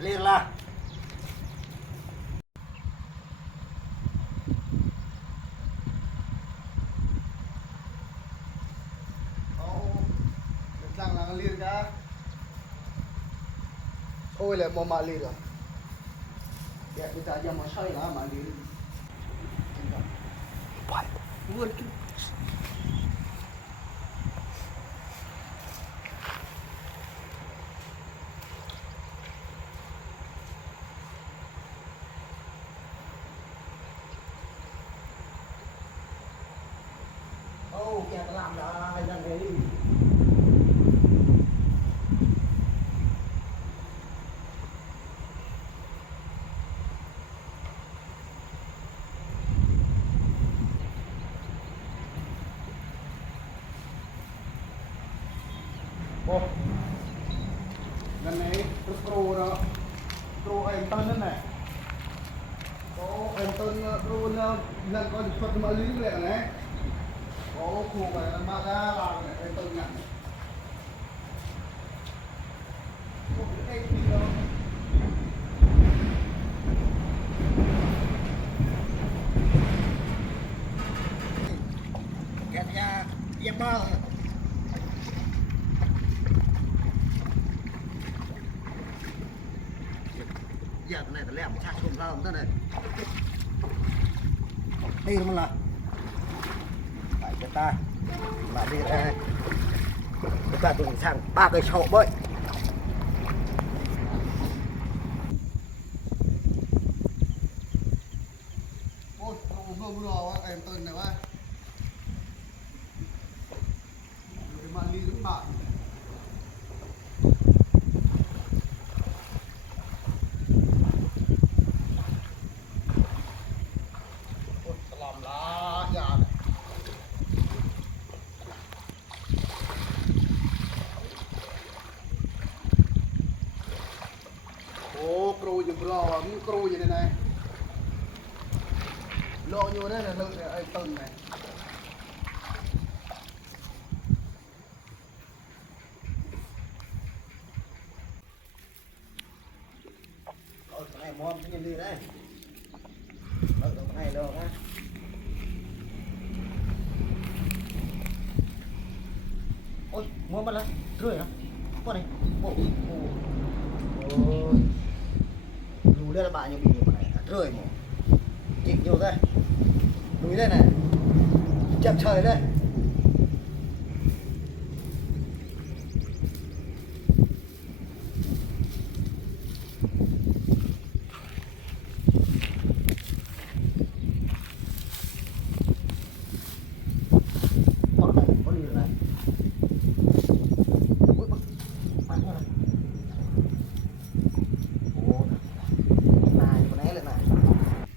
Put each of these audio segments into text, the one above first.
liền là rằng là liền ra ôi là một mà liền rồi đẹp người ta giờ mà xoay là mà liền vươn ô kìa ta làm ra lần đấy ô lần này pro đó pro anh tân thế này có anh tân pro lần có được thuật mà lý lệ này có khu phải mà ra làm này anh tân nhận kẹt ra yên ba giờ cái này ta lẻm cha chôn ra không thế này đi đúng là lại cho ta lại đi đây chúng ta từng sang 3 cây sậu bơi ôi không lo em tân này ba mà lý đứng bạn làm lá già này ô cừu như bro như cừu như này lộ như thế là lượng này ai từng này ôi cái này mom cái gì đấy cái này được á ôi mua mất rồi rưỡi hả con này ôi dù đây là bạn nhưng bị này rưỡi mà chịu nhiều đây núi đây này chậm trời đây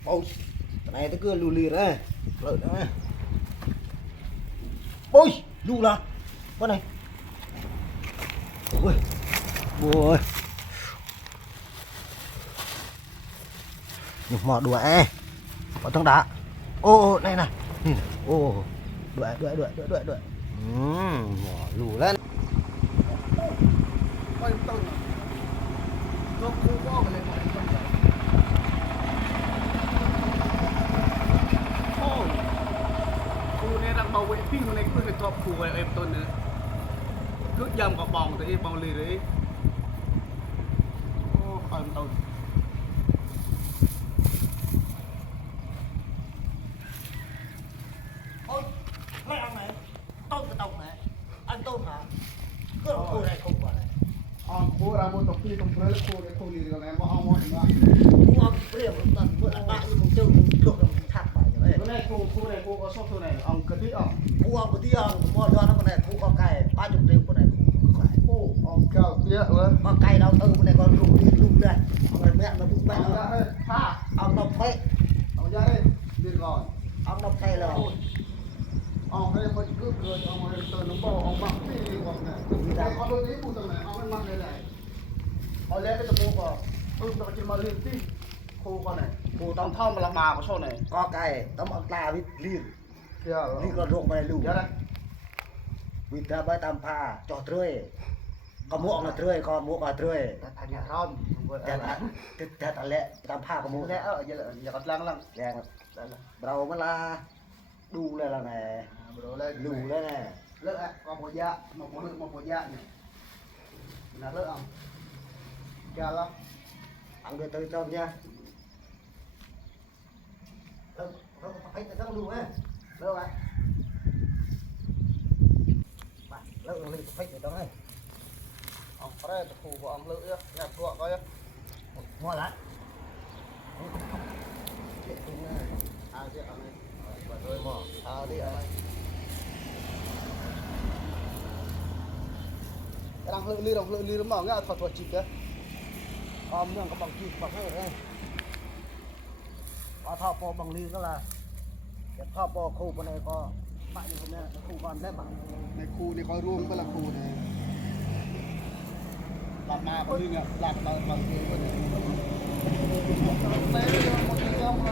ôi cái này tôi cứ lù lì đấy lợi đấy ôi lù là con này ôi ôi mỏ đuổi có trong đá ô này này ô đuổi mỏ lù lên ôi tân nó không có cái này khu này đang bảo vệ pin này cứ phải top khu em tôi nữa cứ dầm có bòng thì bòng lì đấy ô em tôi ôi mấy ông này tôm cái tông này ăn tôm hả cứ khu này không phải này khu ra một tập phi trong phơi khu cái khu lì rồi này mà ông nói nữa khu ông bria một tuần bữa là bạn như một châu thuộc là một tháp vậy đấy cái này khu có số này ông cần thiết ông khu ông có tí ông mua cho nó con này khu con cày 30 triệu con này khu cày khu ông cao tiếc luôn con cày đâu từ con này con rụng đi rụng đây ông này mẹ nó bụng bệnh ông ra đây ha ông đọc phê ông ra đây biết rồi ông đọc phê là ông đây mới cứ cười ông này từ nó bò ông mặc cái ông này đây có đôi tí cụ tầng này ông mặc đây này ông lấy cái tấm bò tôi chỉ mà liên tiếp khu con này khu tông thông mà làm bà có số này con cày tấm ông ta biết liền kia đi con ruộng này lù ra đây vì ta bay tam pha cho rơi có muỗng là tươi có muỗng là tươi thành nhà thom thật là lẹ tam pha có muỗng lẽ ở giờ còn lăng lăng đèn đầu mới là đu lên là này bro lên lù lên này lỡ ạ còn một bộ dạ này là lỡ không cha lắm ăn được tới trong nha không phải cái đu á lỡ ạ lỡ lên phải cái đó này ông phải đây thủ của ông lỡ nhá nhặt gọn coi ngon lắm đi ở này rồi mò đi ở này cái đang lỡ ly nó mở nghe thuật thuật chịt kìa nhưng có bằng chịt bằng cái này có thọ po bằng ly đó là cái thọ po khu bên này có bạn như hôm nay khu còn đấy bằng này khu này coi ruộng cái là khu này làm ma có lưng ạ làm bằng cái này một cái trong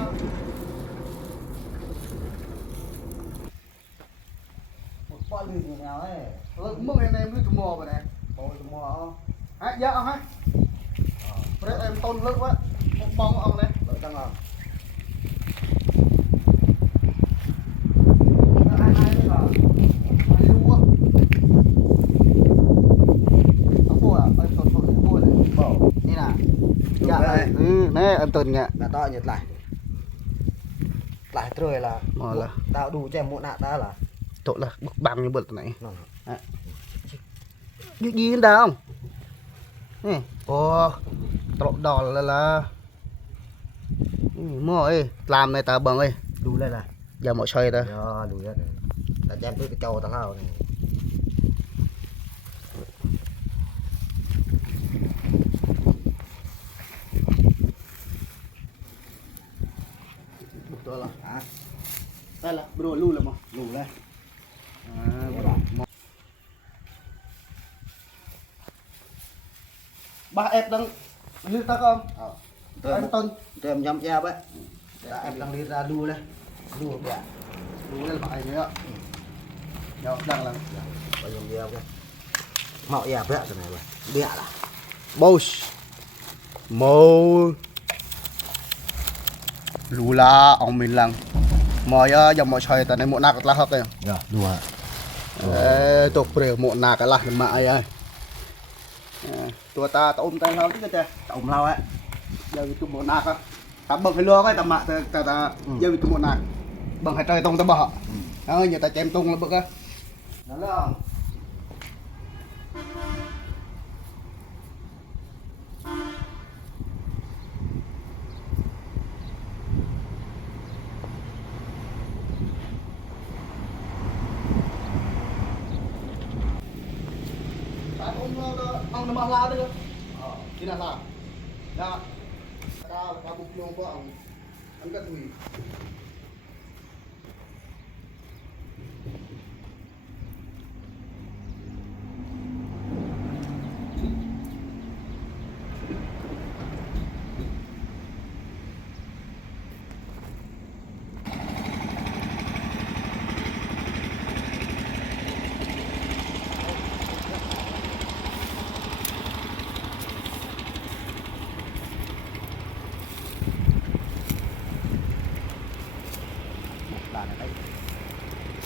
một con ly như nào ấy mức em lưới tụi mò vậy này ôi mò không hả dạ không hả đấy em tôn lực quá một bông ông này đợi tăng rồi hai đấy là hai lưu á ông bùa em tôn bùa này bỏ đi nào dạ nè em tôn nghe là to nhật lại rồi là mà là tao đủ cho em muộn nạ ta là tội là bức băng như bật này nó gì đâu không nè ồ trộn đỏ là mua ơi làm này ta bằng ơi đủ lên là giờ mọi xoay ta đủ lên ta cho em tôi cái trâu tao lao này đó là đây là bro lưu là mà đủ lên ba em đang lưu ta không em tôn tôi em nhắm dao ấy em đang đi ra đu lên đu bẹ lưu lên phải nữa đâu đang là bây giờ dao cái mạo dao bẹ rồi này rồi bẹ là boss mô lù la ông mình lăng mọi dòng mọi xoay tại đây một nạc là hết rồi rồi đùa tục bể một nạc là mà ai ơi ta ôm tay lao chứ kìa ông lao ấy giờ tụi một nạc á ta bằng cái lúa cái ta mạ ta giờ tụi một nạc bằng hai trời tông ta bỏ giờ ta chém tung là bực á nó là ông nó la được thế là la ra ta bục luôn của ông cái thủy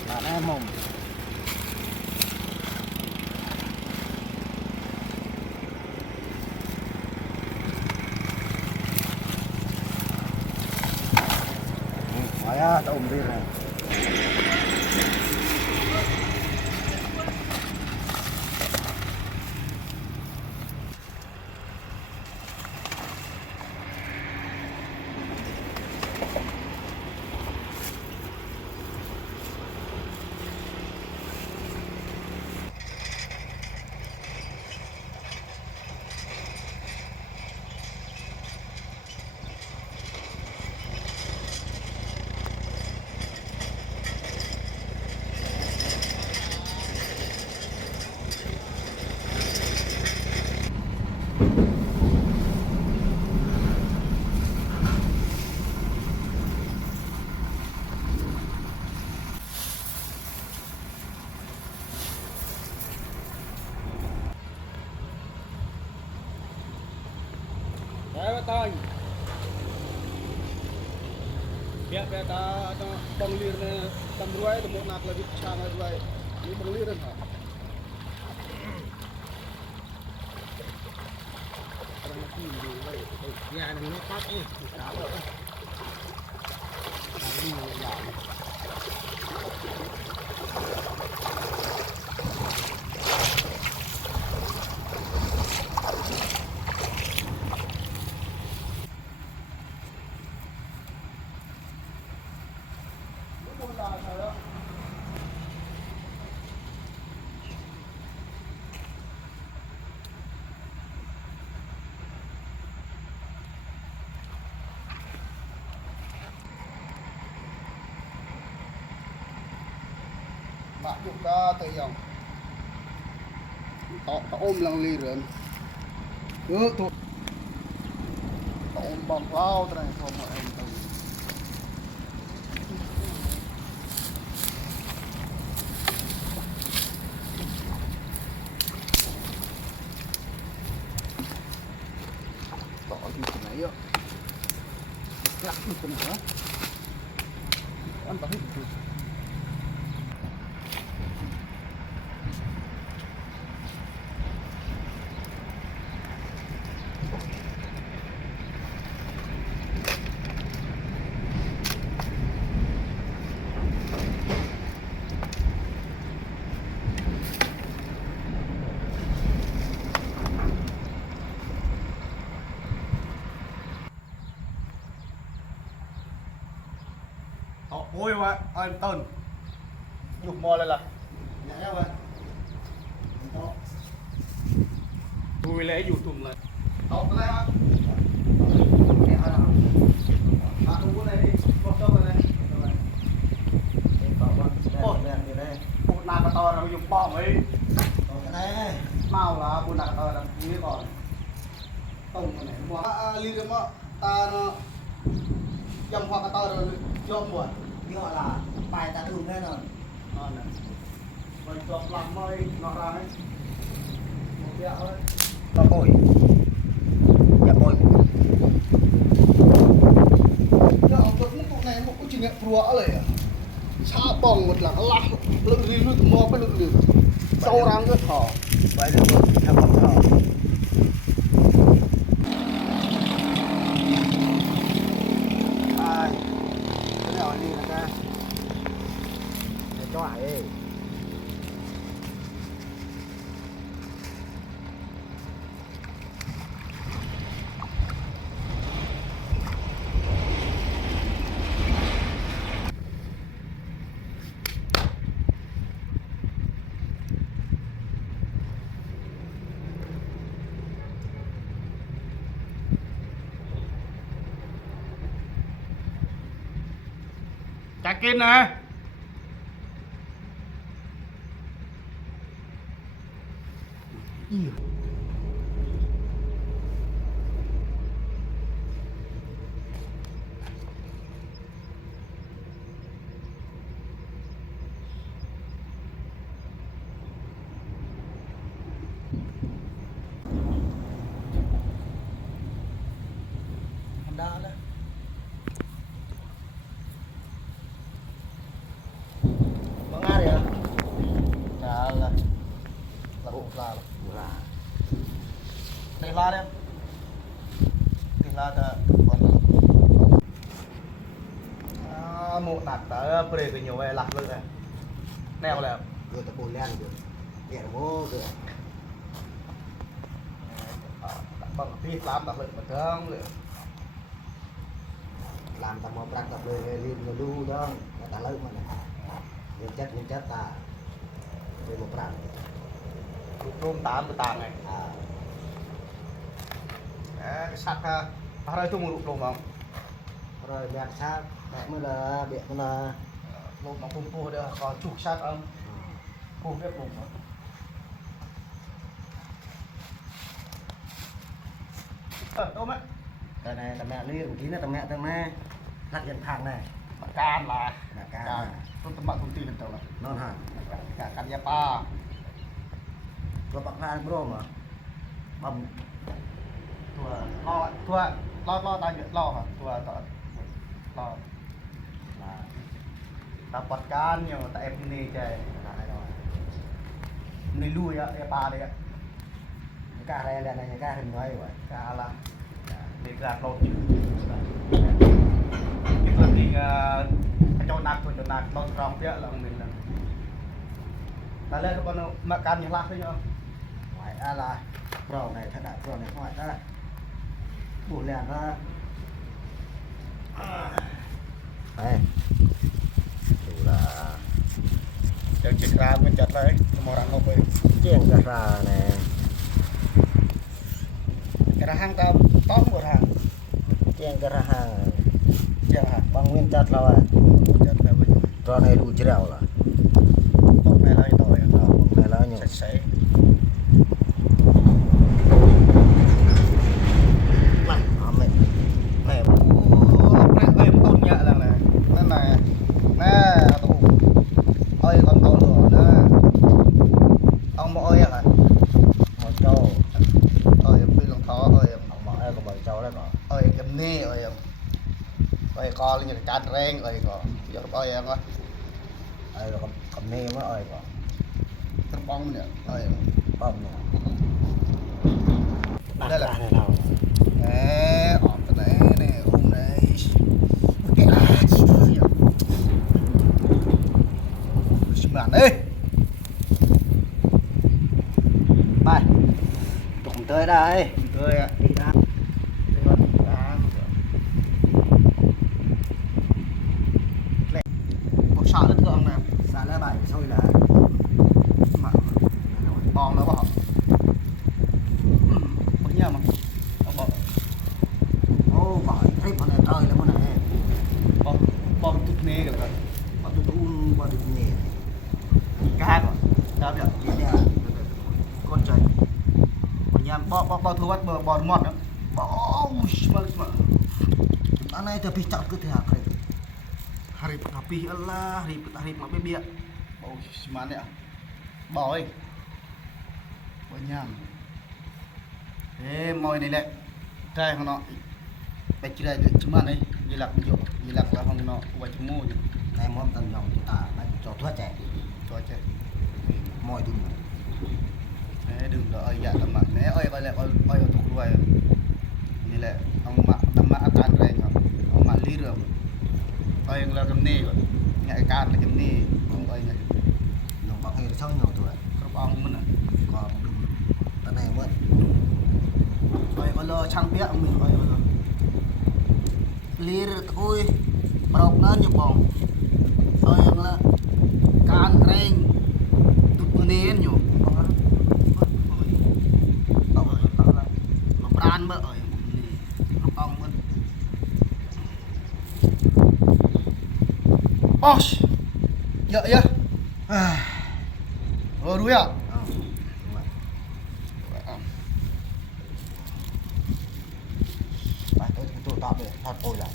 là em mồm hỏi á tao ôm đi này tay biar ta bang lir ne tam ruai tu nak lagi chang ruai ni bang lir ha ada nak ni ruai ya ni nak pat tak apa ni ya Mak juga tu yang tak om lang liren. Tu tak om bang lau terang sama em tu. Tak di sana ya. Kelak di sana ha. Antah itu. Ôi vậy, anh Tân nhục mò lên là nhảy vậy tôi lấy dù thùng lại tao cái này á nghe hả tôi này đi bóc tôm này ôi bột nạc to là dùng bom ấy cái này mau là bột nạc to là như còn tông cái này quá ly cái mà ta nó dòng hoa to rồi dòng buồn như họ là bài ta thường nghe rồi mình chọn làm mây nó ra ấy một dạo ấy nó bồi dạ bồi ya untuk itu nih mau kucing yang keluar lah ya sabong betul lah lebih lu mau apa lu seorang ke thọ vậy là theo con thọ ai cái nào đi là ca để cho hải Chạy kín nè. Đá đó. Mangari ya. Salah. Laruk lah. Murah. Tela dia. Tela ada mana? Một nạt tới bể cái nhiều về lạc lực này. Neo lại. Rồi ta bồn lên được. Nhẹ mô được. Bằng phi làm đặc lực mà thương được. Làm tầm một đặc lực lên người đu đó, người ta lấy mà này. Nhân chất ta về một rạng tôm 8 tàng này cái sắt ở đây tôi một lục không rồi bẹt sắt mẹ mới là bẹt mới là lục nó cùng tua được còn chụp sắt ông cùng biết lục tôm ấy cái này là mẹ liên tí là tầm mẹ lắc dần thang này can là can tôi tầm bạn thông tin được rồi non hả cả can ya pa rồi bạn ra bro mà bầm thua lo tay việc lo hả tua lo là ta bật can nhiều tại em đi chơi là hay rồi đi lui á em ba đi á cá đây là này cá hình nói vậy cá là đi ra lột việc là đi cho nát lột rong kia là mình là ta lên con mà can nhiều lát thôi nhá ngoài là rau này thật đại rau này ngoài ra bù lẹn ra đây đủ là chơi chích ra mới chặt lấy màu răng không chiên cà ra này cái ra hang ta tóm một hàng chiên cà ra hàng chiên hả bằng nguyên chặt rồi chặt là bây giờ rau này đủ chèo là bọc này là tỏi bọc này là nhiều sạch sẽ này mẹ mẹ em tôn nhẹ là này nên này nè tụ ơi con tàu lửa nữa ông mọ ơi hả một trâu ơi bây lòng thó ơi ông mỏ có bảy trâu đấy có ơi em nê ơi co lên những cát reng ơi có giờ ơi em ơi là cầm nê mới ơi có thằng bông nữa ơi bông nè đây là này nào nè ọt cái này nè hôm nay cái là bạn đi bài cũng tới đây tôi ạ đi ra một sợ rất thường nè xa lá bài xong là bòn nữa bỏ có nhớ mà bỏ ô bỏ thấy bọn này trời là bọn này bỏ tụt nê rồi bọn tôi un bọn tôi nhẹ cá rồi cá được nhẹ con trời có nhớ bỏ thu bắt bỏ ngọt nữa bỏ mà anh này tapi chặt cứ thế hả cái hari tapi Allah hari mà bia bia bỏ mana ya bỏ ơi bỏ nhang mồi này lại trai không nó phải chỉ là cuman này gì lạc là không nó qua chấm môi này món tầm lòng chúng ta phải cho thuốc trẻ cho chơi mồi đừng đừng đợi dạ tầm mặt né ơi lại ơi thuộc đuôi như lệ ông mà tan rồi ông mà lý được ơi là cái nê rồi ngại can là cái nê ông ơi này lòng bạc hay là sáu nhiều tuổi các ông mình còn đừng cái này mất ơi lo trang biết ông mình ơi lir ui bọc nó như bong ơi là can reng tụt nến nhủ nó brand bơ ơi nó ông mình osh dạ dạ rồi đuôi à phải tôi tạm để thật ôi lại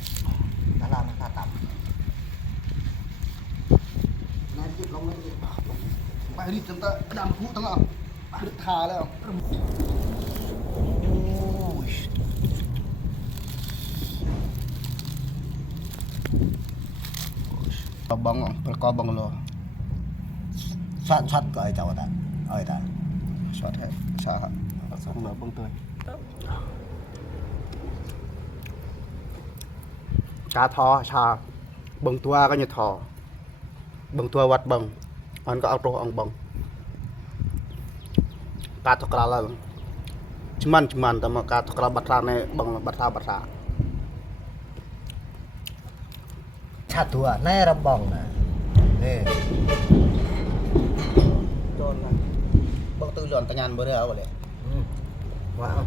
nó làm nó tạm nó chết lông nó mày đi chúng ta đam cũ thằng nào được thà đấy không bông không có bông lo soát cái cháu ta ơi ta soát hết sao hả không là bông tươi cá thò sao bông tua có như thò bông tua vặt bông anh có áo trâu ông bông cá thọ kala là cuman tama cá thọ kala bát ra này bông bát ra chặt thua này là bong nè nè Don lah. Bang tu lon tangan berea boleh. wow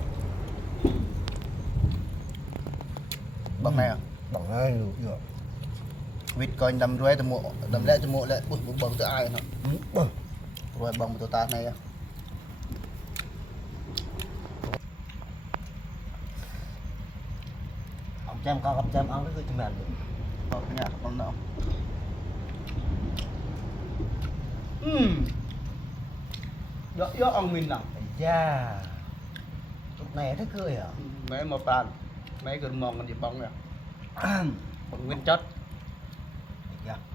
Bang này à? bong này được Vịt coi đâm ruồi đâm lẽ tụi mộ lại. Ui bang tu ai nó. bong Ruồi bang tu ta này à. ông chém con gặp chém ông cái mền Cái nhà con nọ. Yo ông mình nào. da lúc này thế cười à Mấy một bàn. mấy cái mòn con gì bông nè bông nguyên chất Được chưa?